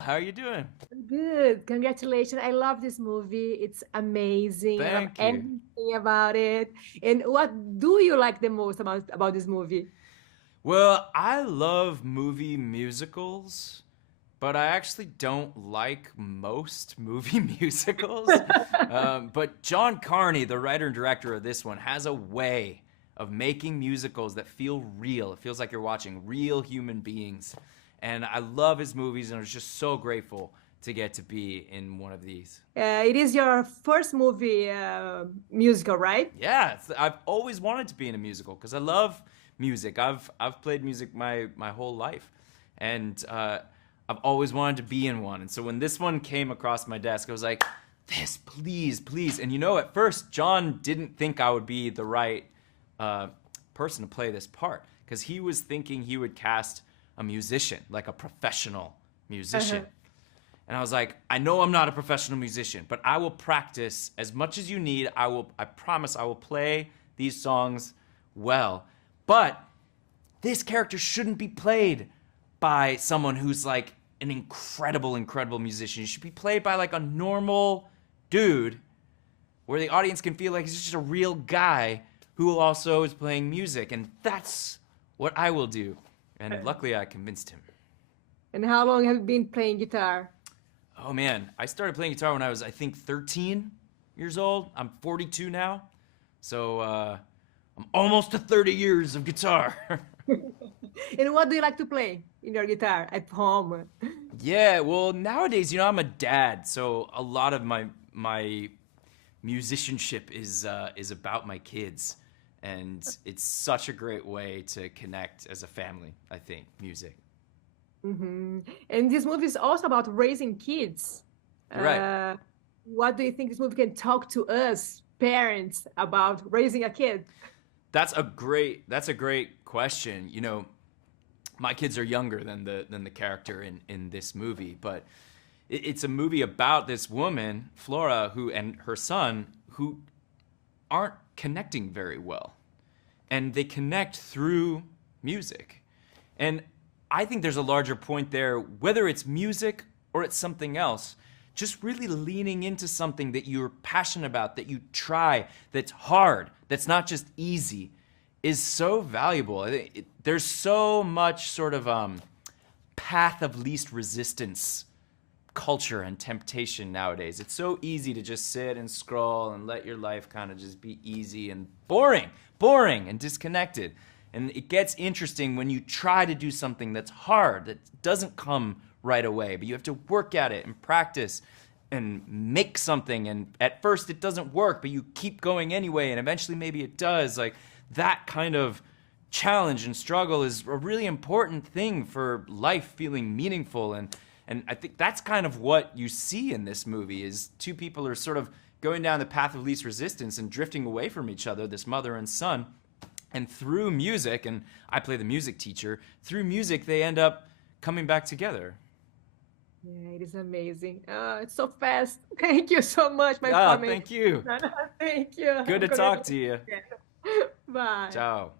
How are you doing? Good. Congratulations. I love this movie. It's amazing. I love Thank you. everything about it. And what do you like the most about this movie? Well, I love movie musicals, but I actually don't like most movie musicals. But John Carney, the writer and director of this one, has a way of making musicals that feel real. It feels like you're watching real human beings. And I love his movies, and I was just so grateful to get to be in one of these. It is your first movie musical, right? Yeah, I've always wanted to be in a musical because I love music. I've played music my whole life, and I've always wanted to be in one. And so when this one came across my desk, I was like, "This, please, please." And at first John didn't think I would be the right person to play this part because he was thinking he would cast a musician, like a professional musician. And I was like, I know I'm not a professional musician, but I will practice as much as you need. I promise I will play these songs well. But this character shouldn't be played by someone who's like an incredible, incredible musician. It should be played by like a normal dude where the audience can feel like he's just a real guy who also is playing music. And that's what I will do. And luckily I convinced him. And how long have you been playing guitar? Oh man, I started playing guitar when I was, I think, 13 years old. I'm 42 now. So I'm almost to 30 years of guitar. And what do you like to play in your guitar at home? Yeah, well, nowadays, I'm a dad, so a lot of my musicianship is about my kids, and it's such a great way to connect as a family, I think, music. And this movie is also about raising kids. Right. Uh, what do you think this movie can talk to us, parents, about raising a kid? That's a great question. My kids are younger than the character in this movie, but it's a movie about this woman, Flora, who and her son who aren't connecting very well. And they connect through music. And I think there's a larger point there, whether it's music or it's something else, just really leaning into something that you're passionate about, that you try, that's hard, that's not just easy, is so valuable. There's so much sort of path of least resistance culture and temptation nowadays. It's so easy to just sit and scroll and let your life kind of just be easy and boring and disconnected. And it gets interesting when you try to do something that's hard, that doesn't come right away, but you have to work at it and practice and make something. And at first it doesn't work, but you keep going anyway, and eventually maybe it does. Like that kind of challenge and struggle is a really important thing for life feeling meaningful. And I think that's kind of what you see in this movie is two people are sort of going down the path of least resistance and drifting away from each other, this mother and son. And through music, and I play the music teacher, through music they end up coming back together. Yeah, it is amazing. It's so fast. Thank you so much, my Ah, family. thank you. Thank you. Good to talk to you. Bye. Ciao.